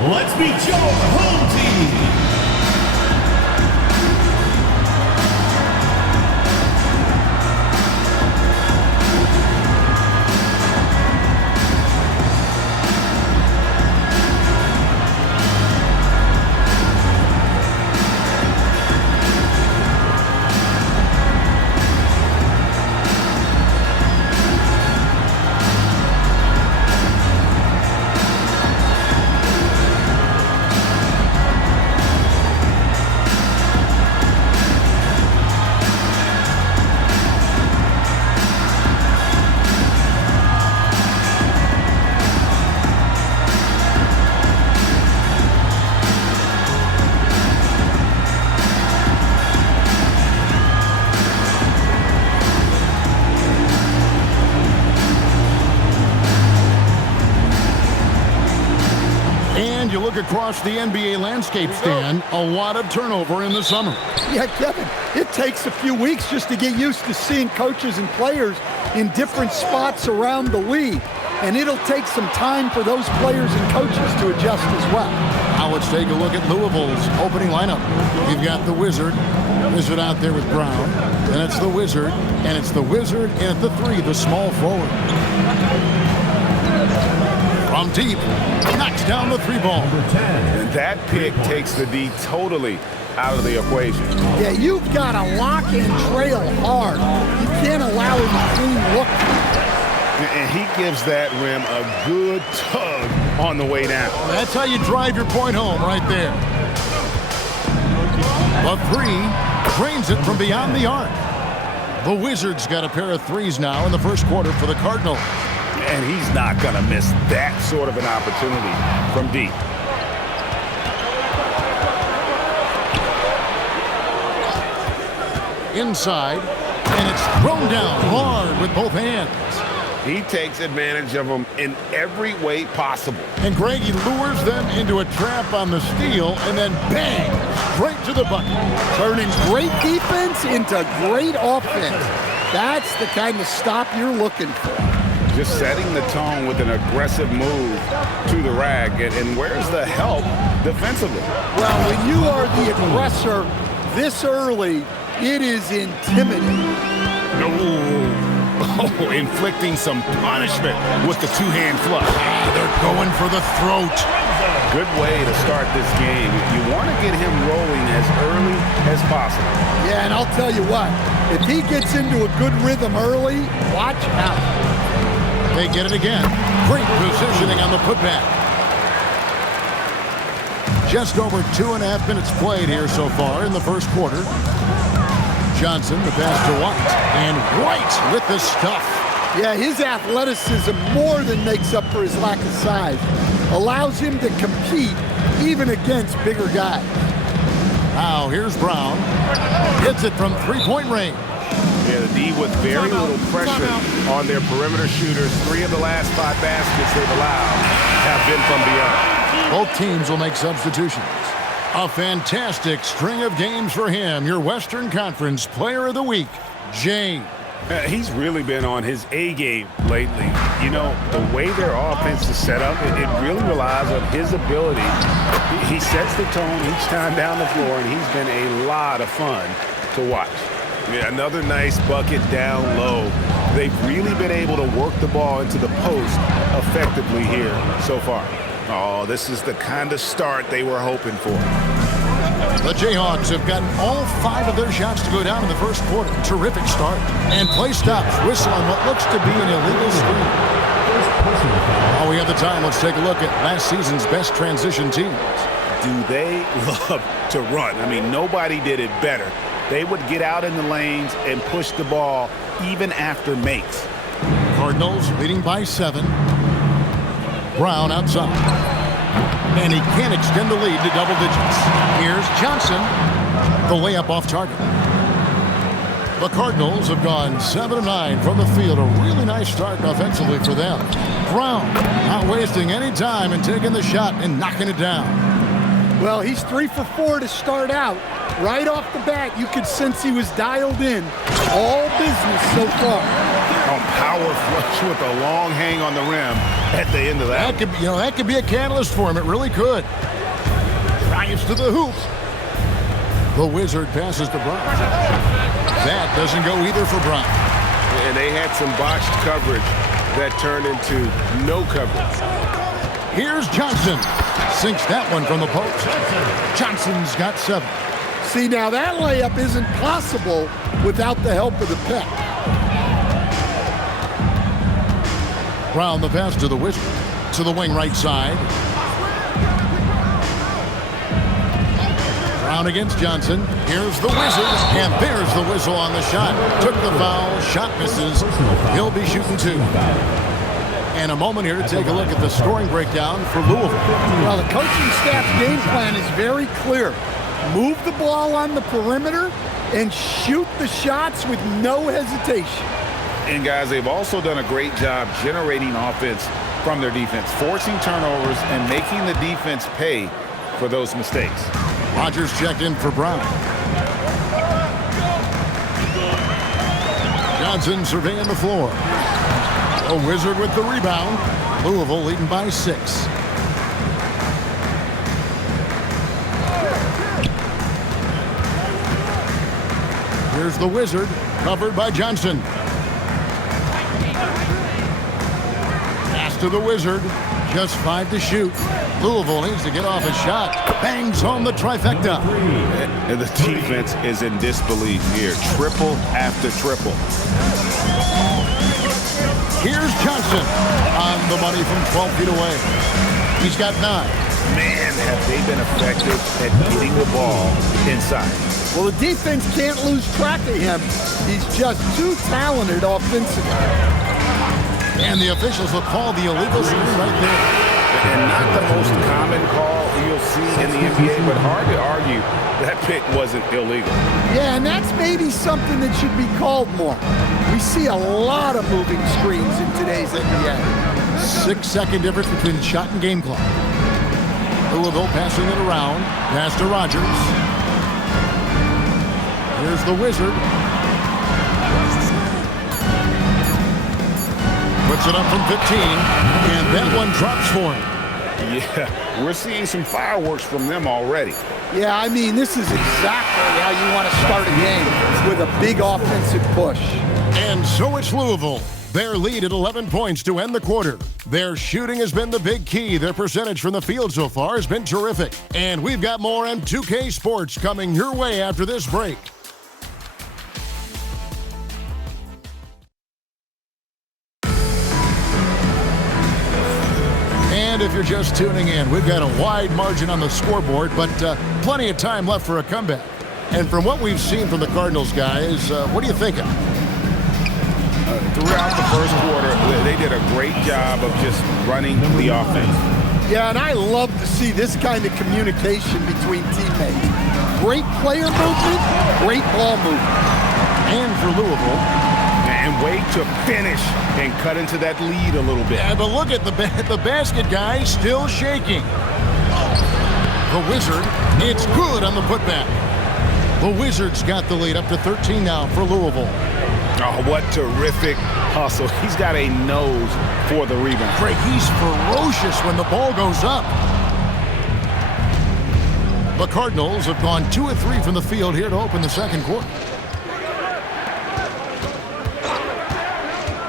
Let's meet your home team. You look across the NBA landscape, Stan, a lot of turnover in the summer. Yeah, Kevin, it takes a few weeks just to get used to seeing coaches and players in different spots around the league. And it'll take some time for those players and coaches to adjust as well. Now let's take a look at Louisville's opening lineup. You've got the Wizard out there with Brown. Then it's the Wizard, and it's the Wizard, and at the 3, the small forward. From deep, knocks down the 3 ball. And that pick takes the D totally out of the equation. Yeah, you've got to lock and trail hard. You can't allow him a clean look. And he gives that rim a good tug on the way down. That's how you drive your point home right there. The 3 drains it from beyond the arc. The Wizards got a pair of 3s now in the first quarter for the Cardinals. And he's not going to miss that sort of an opportunity from deep. Inside, and it's thrown down hard with both hands. He takes advantage of them in every way possible. And Greg, he lures them into a trap on the steal, and then bang, straight to the bucket. Turning great defense into great offense. That's the kind of stop you're looking for. Just setting the tone with an aggressive move to the rack. And where's the help defensively? Well, when you are the aggressor this early, it is intimidating. Oh, inflicting some punishment with the 2-hand flush. They're going for the throat. Good way to start this game. You want to get him rolling as early as possible. Yeah, and I'll tell you what, if he gets into a good rhythm early, watch out. They get it again. Great positioning on the putback. Just over 2.5 minutes played here so far in the first quarter. Johnson, the pass to White. And White with the stuff. Yeah, his athleticism more than makes up for his lack of size. Allows him to compete even against bigger guys. Now here's Brown. Hits it from 3-point range. Yeah, the D with very little pressure on their perimeter shooters. 3 of the last 5 baskets they've allowed have been from beyond. Both teams will make substitutions. A fantastic string of games for him. Your Western Conference Player of the Week, James. He's really been on his A game lately. You know, the way their offense is set up, it really relies on his ability. He sets the tone each time down the floor, and he's been a lot of fun to watch. Yeah, another nice bucket down low. They've really been able to work the ball into the post effectively here so far. Oh, this is the kind of start they were hoping for. The Jayhawks have gotten all 5 of their shots to go down in the first quarter. Terrific start. And play stops. Whistle on what looks to be an illegal screen. While we have the time, let's take a look at last season's best transition teams. Do they love to run? I mean, nobody did it better. They would get out in the lanes and push the ball even after makes. Cardinals leading by 7. Brown outside. And he can't extend the lead to double digits. Here's Johnson. The layup off target. The Cardinals have gone 7 of 9 from the field. A really nice start offensively for them. Brown not wasting any time and taking the shot and knocking it down. Well, he's 3 for 4 to start out. Right off the bat, you could sense he was dialed in. All business so far. A power flush with a long hang on the rim at the end of that. That could be a catalyst for him. It really could. Drives to the hoop. The Wizard passes to Bryant. That doesn't go either for Bryant. And they had some botched coverage that turned into no coverage. Here's Johnson. Sinks that one from the post. Johnson's got 7. See, now that layup isn't possible without the help of the pick. Brown the pass to the Wizard. To the wing right side. Brown against Johnson. Here's the Wizard. And there's the whistle on the shot. Took the foul. Shot misses. He'll be shooting 2. And a moment here to take a look at the scoring breakdown for Louisville. Well, the coaching staff's game plan is very clear. Move the ball on the perimeter and shoot the shots with no hesitation. And guys, they've also done a great job generating offense from their defense, forcing turnovers and making the defense pay for those mistakes. Rodgers checked in for Brown. Johnson surveying the floor. A Wizard with the rebound. Louisville leading by 6. Here's the Wizard, covered by Johnson. Pass to the Wizard. Just 5 to shoot. Louisville needs to get off a shot. Bangs home the trifecta. And the defense is in disbelief here. Triple after triple. Here's Johnson on the money from 12 feet away. He's got 9. Man, have they been effective at getting the ball inside. Well, the defense can't lose track of him. He's just too talented offensively. And the officials will call the illegal shooting right there. And not the most common call you'll see in the NBA, but hard to argue that pick wasn't illegal. Yeah, and that's maybe something that should be called more. We see a lot of moving screens in today's NBA. 6-second difference between shot and game clock. Louisville passing it around. Pass to Rodgers. Here's the Wizard. Puts it up from 15, and that one drops for him. Yeah, we're seeing some fireworks from them already. Yeah, I mean, this is exactly how you want to start a game, with a big offensive push. And so it's Louisville. Their lead at 11 points to end the quarter. Their shooting has been the big key. Their percentage from the field so far has been terrific. And we've got more on 2K Sports coming your way after this break. And if you're just tuning in, we've got a wide margin on the scoreboard, but plenty of time left for a comeback. And from what we've seen from the Cardinals, guys, what are you thinking? Throughout the first quarter, they did a great job of just running the offense. Yeah, and I love to see this kind of communication between teammates. Great player movement, great ball movement. And for Louisville. And wait to finish and cut into that lead a little bit. Yeah, but look at the basket guy still shaking. The Wizard, it's good on the putback. The Wizards got the lead up to 13 now for Louisville. Oh, what terrific hustle. He's got a nose for the rebound. Craig, he's ferocious when the ball goes up. The Cardinals have gone 2 of 3 from the field here to open the second quarter.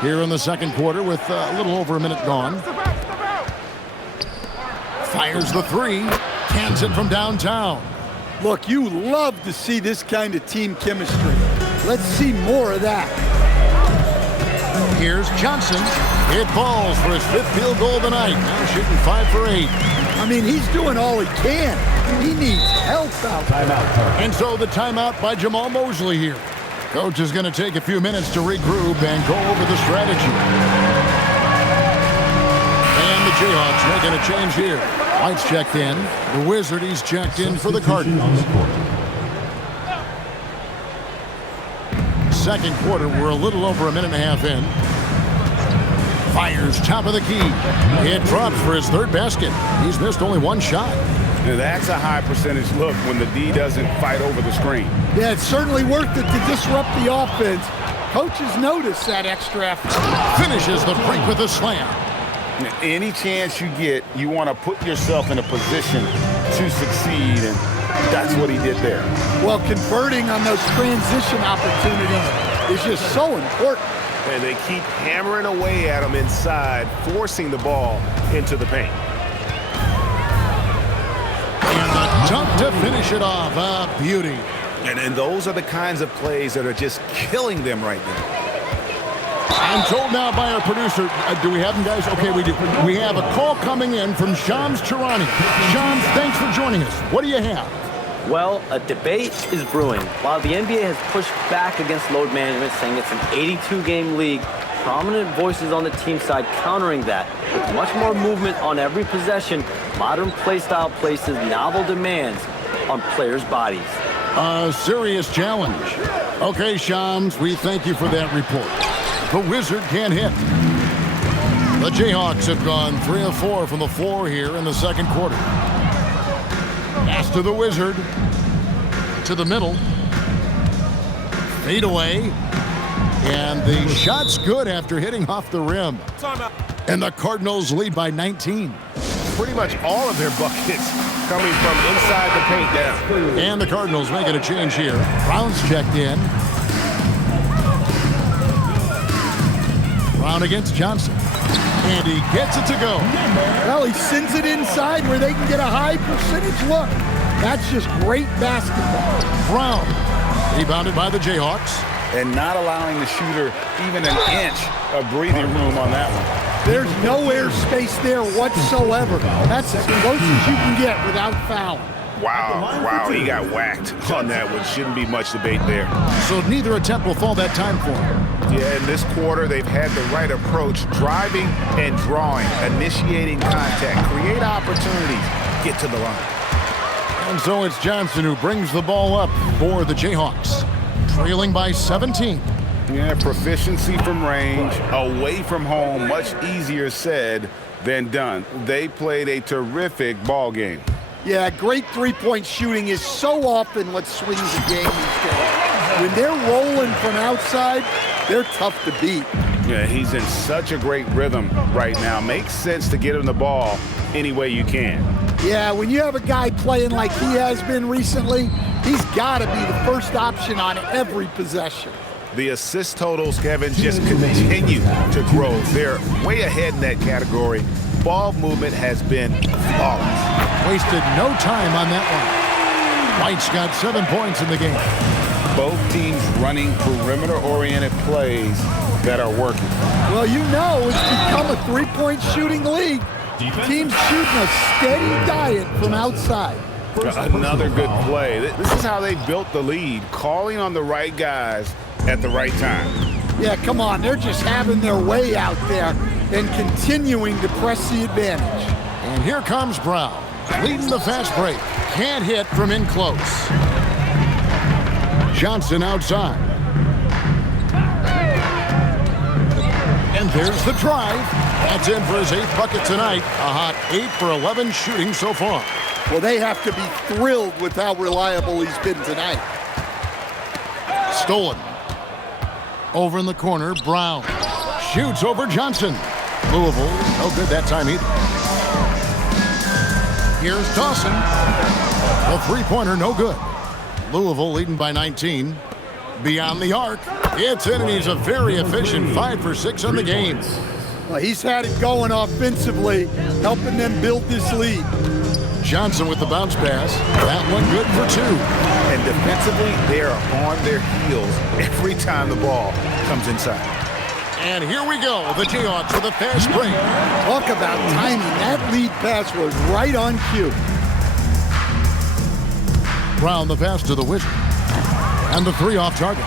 Here in the second quarter with a little over a minute gone. Fires the 3. Cans it from downtown. Look, you love to see this kind of team chemistry. Let's see more of that. Here's Johnson. It falls for his 5th field goal of the night. Now shooting 5 for 8. I mean, he's doing all he can. He needs help out there. And so the timeout by Jamal Mosley here. Coach is going to take a few minutes to regroup and go over the strategy. And the Jayhawks making a change here. White's checked in. The Wizard, he's checked in for the Cardinals. Second quarter, we're a little over a minute and a half in. Fires top of the key. It drops for his 3rd basket. He's missed only 1 shot. Now that's a high percentage look when the D doesn't fight over the screen. Yeah, it's certainly worth it to disrupt the offense Coaches notice that extra effort. Finishes the break with a slam. Any chance you get, you want to put yourself in a position to succeed, and that's what he did there. Well, converting on those transition opportunities is just so important. And they keep hammering away at him inside, forcing the ball into the paint. And the dunk to finish it off. A beauty. And those are the kinds of plays that are just killing them right now. I'm told now by our producer, do we have them, guys? Okay, we do. We have a call coming in from Shams Charania. Shams, thanks for joining us. What do you have? Well, a debate is brewing. While the NBA has pushed back against load management, saying it's an 82-game league, prominent voices on the team side countering that. With much more movement on every possession, modern play style places novel demands on players' bodies. A serious challenge. Okay, Shams, we thank you for that report. The Wizard can't hit. The Jayhawks have gone 3 of 4 from the floor here in the second quarter. Pass to the Wizard. To the middle. Fade away. And the shot's good after hitting off the rim. And the Cardinals lead by 19. Pretty much all of their buckets coming from inside the paint down. And the Cardinals making a change here. Brown's checked in. Brown against Johnson. And he gets it to go. Well, he sends it inside where they can get a high percentage look. That's just great basketball. Brown, rebounded by the Jayhawks. And not allowing the shooter even an inch of breathing room on that one. There's no air space there whatsoever. That's as close as you can get without fouling. Wow, he got whacked on that one. Shouldn't be much debate there. So neither attempt will fall that time for him. Yeah, in this quarter, they've had the right approach, driving and drawing, initiating contact, create opportunities, get to the line. And so it's Johnson who brings the ball up for the Jayhawks, trailing by 17. Yeah, proficiency from range, away from home, much easier said than done. They played a terrific ball game. Yeah, great three-point shooting is so often what swings a game these days. When they're rolling from outside, they're tough to beat. Yeah, he's in such a great rhythm right now. Makes sense to get him the ball any way you can. Yeah, when you have a guy playing like he has been recently, he's got to be the first option on every possession. The assist totals, Kevin, just continue to grow. They're way ahead in that category. Ball movement has been flawless. Wasted no time on that one. White's got 7 points in the game. Both teams running perimeter-oriented plays that are working. Well, you know it's become a three-point shooting league. Teams shooting a steady diet from outside. Another good play. This is how they built the lead, calling on the right guys at the right time. Yeah, come on. They're just having their way out there and continuing to press the advantage. And here comes Brown, leading the fast break. Can't hit from in close. Johnson outside. And there's the drive. That's in for his 8th bucket tonight. A hot 8 for 11 shooting so far. Well, they have to be thrilled with how reliable he's been tonight. Stolen. Over in the corner, Brown. Shoots over Johnson. Louisville, no good that time either. Here's Dawson. The three-pointer, no good. Louisville leading by 19. Beyond the arc. It's in, and he's a very efficient 5 for 6 on the game. Well, he's had it going offensively, helping them build this lead. Johnson with the bounce pass. That one good for 2. And defensively, they are on their heels every time the ball comes inside. And here we go. The Jayhawks with a fast break. Talk about timing. That lead pass was right on cue. Brown the pass to the Wizard. And the 3 off target.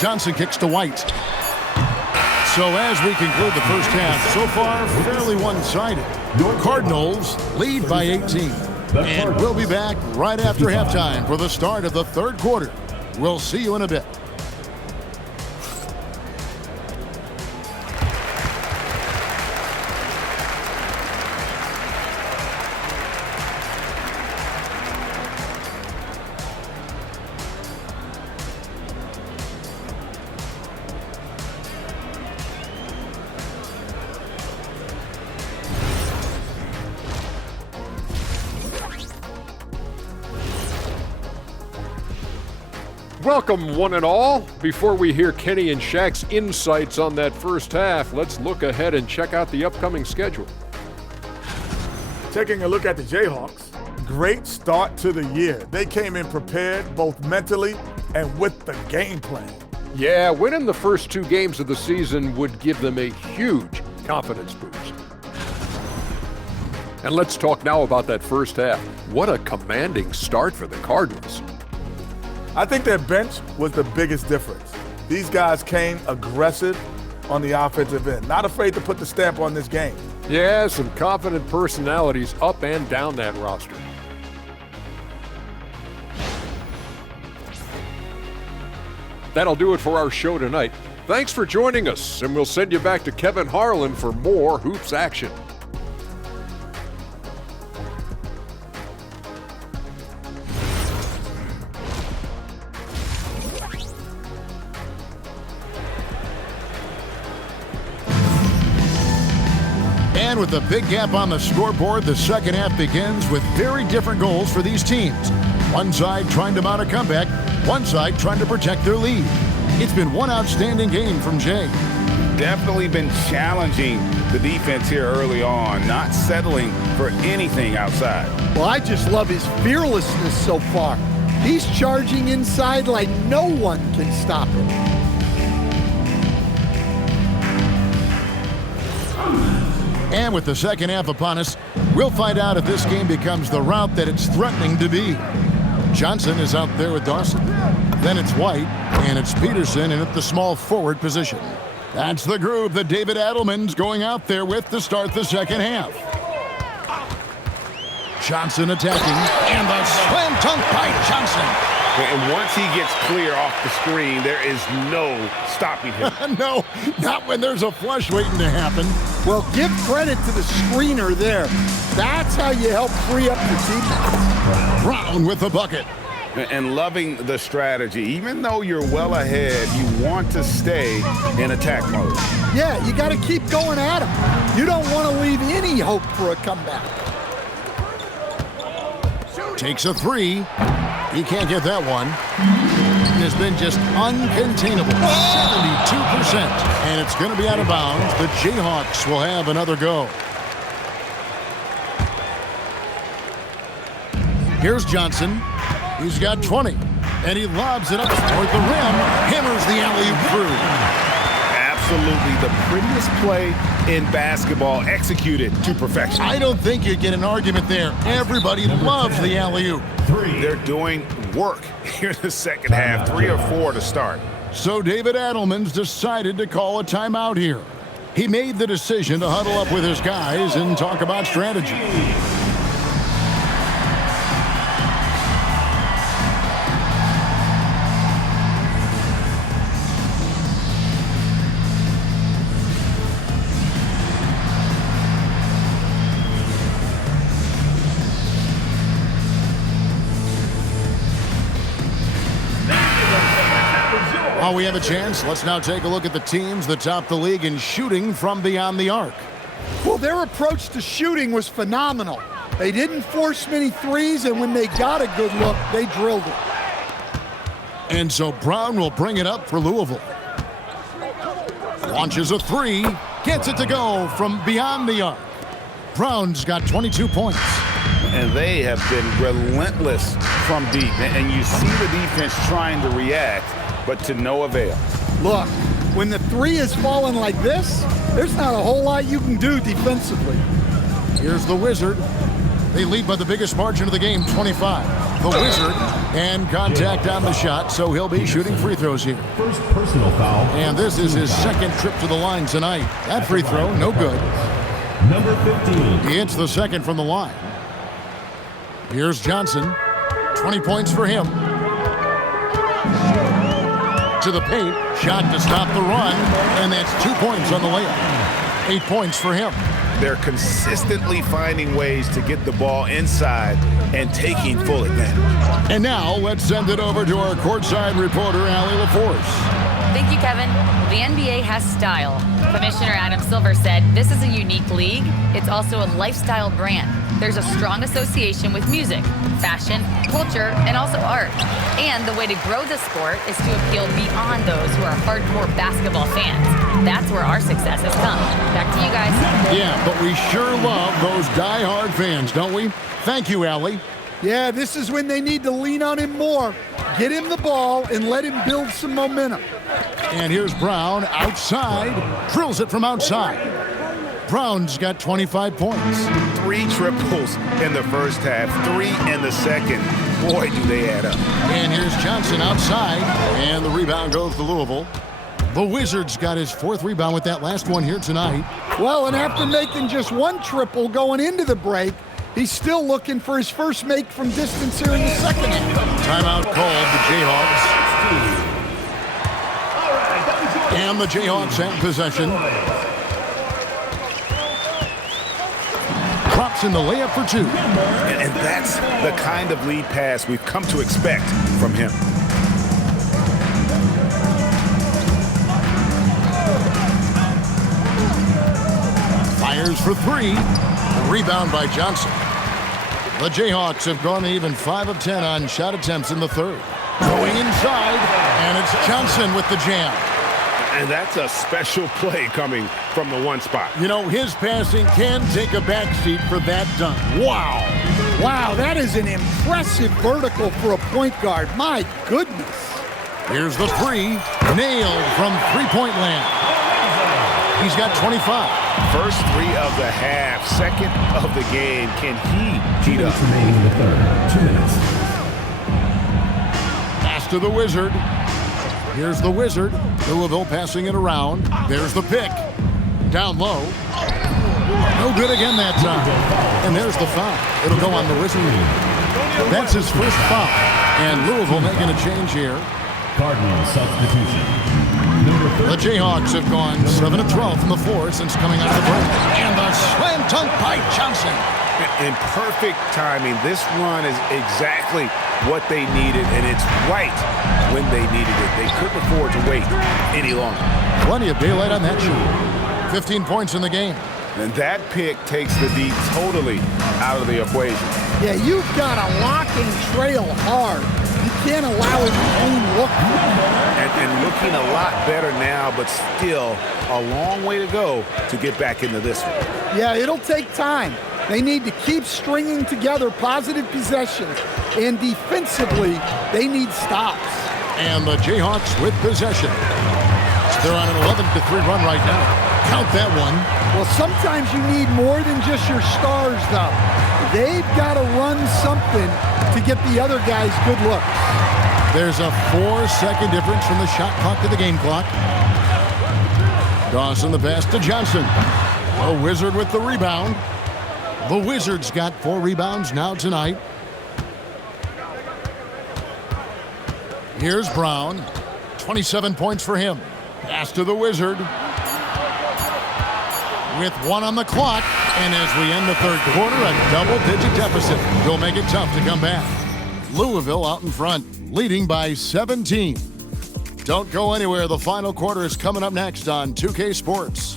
Johnson kicks to White. So as we conclude the first half, so far fairly one-sided. Cardinals lead by 18. And we'll be back right after halftime for the start of the third quarter. We'll see you in a bit. Welcome, one and all. Before we hear Kenny and Shaq's insights on that first half, let's look ahead and check out the upcoming schedule. Taking a look at the Jayhawks, great start to the year. They came in prepared both mentally and with the game plan. Yeah, winning the first 2 games of the season would give them a huge confidence boost. And let's talk now about that first half. What a commanding start for the Cardinals. I think their bench was the biggest difference. These guys came aggressive on the offensive end, not afraid to put the stamp on this game. Yeah, some confident personalities up and down that roster. That'll do it for our show tonight. Thanks for joining us, and we'll send you back to Kevin Harlan for more Hoops action. And with the big gap on the scoreboard, the second half begins with very different goals for these teams. One side trying to mount a comeback, one side trying to protect their lead. It's been one outstanding game from Jay. Definitely been challenging the defense here early on, not settling for anything outside. Well, I just love his fearlessness so far. He's charging inside like no one can stop him. And with the second half upon us, we'll find out if this game becomes the route that it's threatening to be. Johnson is out there with Dawson. Then it's White, and it's Peterson in at the small forward position. That's the group that David Adelman's going out there with to start the second half. Johnson attacking, and the slam dunk by Johnson. And once he gets clear off the screen, there is no stopping him. No, not when there's a flush waiting to happen. Well, give credit to the screener there. That's how you help free up your teammates. Brown with the bucket. And loving the strategy. Even though you're well ahead, you want to stay in attack mode. Yeah, you got to keep going at him. You don't want to leave any hope for a comeback. Takes a 3. He can't get that one. It has been just uncontainable. 72%. And it's going to be out of bounds. The Jayhawks will have another go. Here's Johnson. He's got 20. And he lobs it up toward the rim. Hammers the alley-oop through. Absolutely the prettiest play in basketball, executed to perfection. I don't think you get an argument there. Everybody loves the alley-oop. They're doing work here in the second half, 3 or 4 to start. So David Adelman's decided to call a timeout here. He made the decision to huddle up with his guys and talk about strategy. While we have a chance, let's now take a look at the teams that top the league in shooting from beyond the arc. Well, their approach to shooting was phenomenal. They didn't force many threes, and when they got a good look, they drilled it. And so Brown will bring it up for Louisville. Launches a 3, gets it to go from beyond the arc. Brown's got 22 points. And they have been relentless from deep. And you see the defense trying to react, but to no avail. Look, when the 3 is falling like this, there's not a whole lot you can do defensively. Here's the Wizard. They lead by the biggest margin of the game, 25. The Wizard, and contact on the shot, so he'll be shooting free throws here. First personal foul. And this is his second trip to the line tonight. That free throw, no good. Number 15. He hits the second from the line. Here's Johnson. 20 points for him. To the paint. Shot to stop the run. And that's 2 points on the layup. 8 points for him. They're consistently finding ways to get the ball inside and taking full advantage. And now let's send it over to our courtside reporter, Allie LaForce. Thank you, Kevin. The NBA has style. Commissioner Adam Silver said this is a unique league. It's also a lifestyle brand. There's a strong association with music, fashion, culture, and also art. And the way to grow the sport is to appeal beyond those who are hardcore basketball fans. That's where our success has come. Back to you guys. Yeah, but we sure love those die-hard fans, don't we? Thank you, Allie. Yeah, this is when they need to lean on him more. Get him the ball and let him build some momentum. And here's Brown outside. Drills it from outside. Brown's got 25 points. 3 triples in the first half, 3 in the second. Boy, do they add up. And here's Johnson outside. And the rebound goes to Louisville. The Wizards got his 4th rebound with that last one here tonight. Well, and after making just 1 triple going into the break, he's still looking for his first make from distance here in the second half. Timeout called the Jayhawks. And the Jayhawks have possession. Drops in the layup for 2. And that's the kind of lead pass we've come to expect from him. Fires for 3. Rebound by Johnson. The Jayhawks have gone even 5 of 10 on shot attempts in the third. Going inside, and it's Johnson with the jam. And that's a special play coming from the 1 spot. You know, his passing can take a backseat for that dunk. Wow. Wow, that is an impressive vertical for a point guard. My goodness. Here's the 3. Nailed from three-point land. He's got 25. First 3 of the half, second of the game. Can he heat up? Remaining in the third. 2 minutes. Pass to the Wizard. Here's the Wizard. Louisville passing it around. There's the pick. Down low. No good again that time. And there's the foul. It'll go on the Wizard. That's his first foul. And Louisville making a change here. Cardinal substitution. The Jayhawks have gone 7 of 12 from the floor since coming out of the break. And the slam dunk by Johnson. In perfect timing. This run is exactly what they needed, and it's right when they needed it. They couldn't afford to wait any longer. Plenty of daylight on that shoot. 15 points in the game. And that pick takes the D totally out of the equation. Yeah, you've got to lock and trail hard. You can't allow it to clean look. And looking a lot better now, but still a long way to go to get back into this one. Yeah, it'll take time. They need to keep stringing together positive possessions. And defensively, they need stops. And the Jayhawks with possession. They're on an 11-3 run right now. Count that one. Well, sometimes you need more than just your stars, though. They've got to run something to get the other guys good looks. There's a 4-second difference from the shot clock to the game clock. Dawson the pass to Johnson. The Wizard with the rebound. The Wizards got 4 rebounds now tonight. Here's Brown. 27 points for him. Pass to the Wizard. With 1 on the clock. And as we end the third quarter, a double-digit deficit. Will make it tough to come back. Louisville out in front, leading by 17. Don't go anywhere. The final quarter is coming up next on 2K Sports.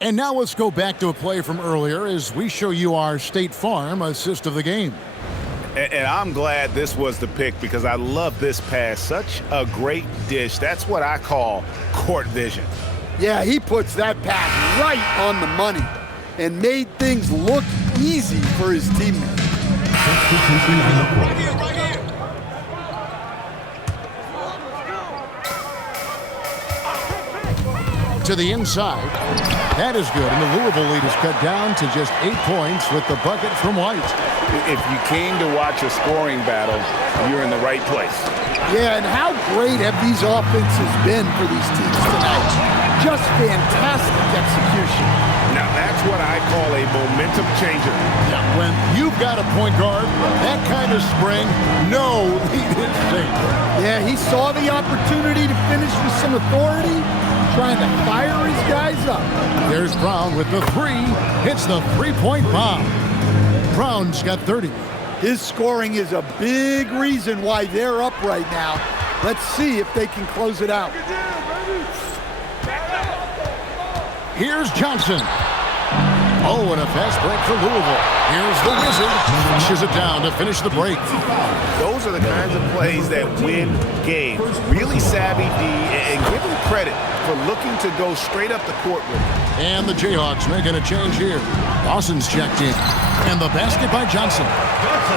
And now let's go back to a play from earlier as we show you our State Farm assist of the game. And I'm glad this was the pick because I love this pass. Such a great dish. That's what I call court vision. Yeah, he puts that pass right on the money and made things look easy for his teammates. Substitution on the court. to the inside. That is good, and the Louisville lead is cut down to just 8 points with the bucket from White. If you came to watch a scoring battle, you're in the right place. Yeah, and how great have these offenses been for these teams tonight? Just fantastic execution. Now, that's what I call a momentum changer. Yeah, when you've got a point guard, that kind of spring, no lead is safe. Yeah, he saw the opportunity to finish with some authority, trying to fire his guys up. There's Brown with the three. Hits the three-point bomb. Brown's got 30. His scoring is a big reason why they're up right now. Let's see if they can close it out. Here's Johnson. Oh, and a fast break for Louisville. Here's the Wizard. Pushes it down to finish the break. Those are the kinds of plays that win games. Really savvy D, and give him credit for looking to go straight up the court with it. And the Jayhawks making a change here. Dawson's checked in. And the basket by Johnson.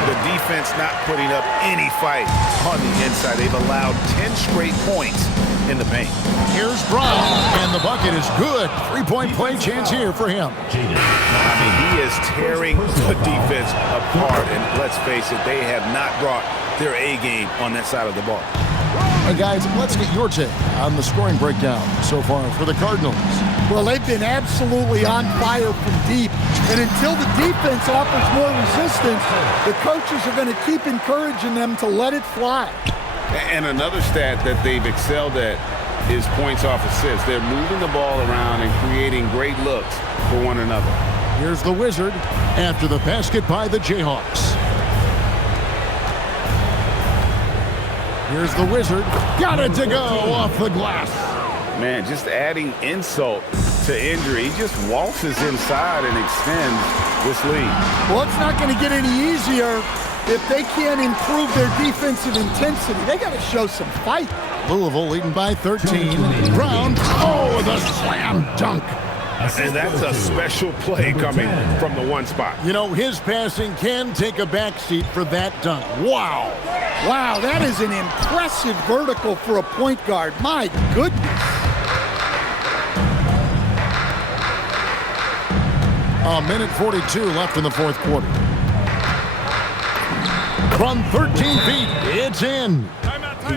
The defense not putting up any fight on the inside. They've allowed 10 straight points in the paint. Here's Brown, and the bucket is good. Three-point play chance here for him. I mean, he is tearing the defense apart, and let's face it, they have not brought their A game on that side of the ball. Hey, guys, let's get your take on the scoring breakdown so far for the Cardinals. Well, they've been absolutely on fire from deep. And until the defense offers more resistance, the coaches are going to keep encouraging them to let it fly. And another stat that they've excelled at is points off assists. They're moving the ball around and creating great looks for one another. Here's the Wizard after the basket by the Jayhawks. Here's the Wizard. Got it to go off the glass. Man, just adding insult to injury. He just waltzes inside and extends this lead. Well, it's not going to get any easier if they can't improve their defensive intensity. They got to show some fight. Louisville leading by 13. Brown, oh, the slam dunk. And that's a special play coming from the one spot. You know, his passing can take a backseat for that dunk. Wow. Wow, that is an impressive vertical for a point guard. My goodness. A minute 42 left in the fourth quarter. From 13 feet, it's in.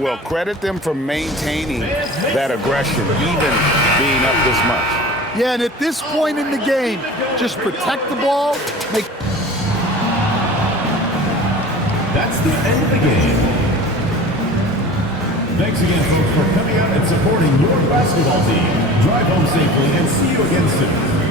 Well, credit them for maintaining that aggression, even being up this much. Yeah, and at this point in the game, just protect the ball. That's the end of the game. Thanks again, folks, for coming out and supporting your basketball team. Drive home safely and see you again soon.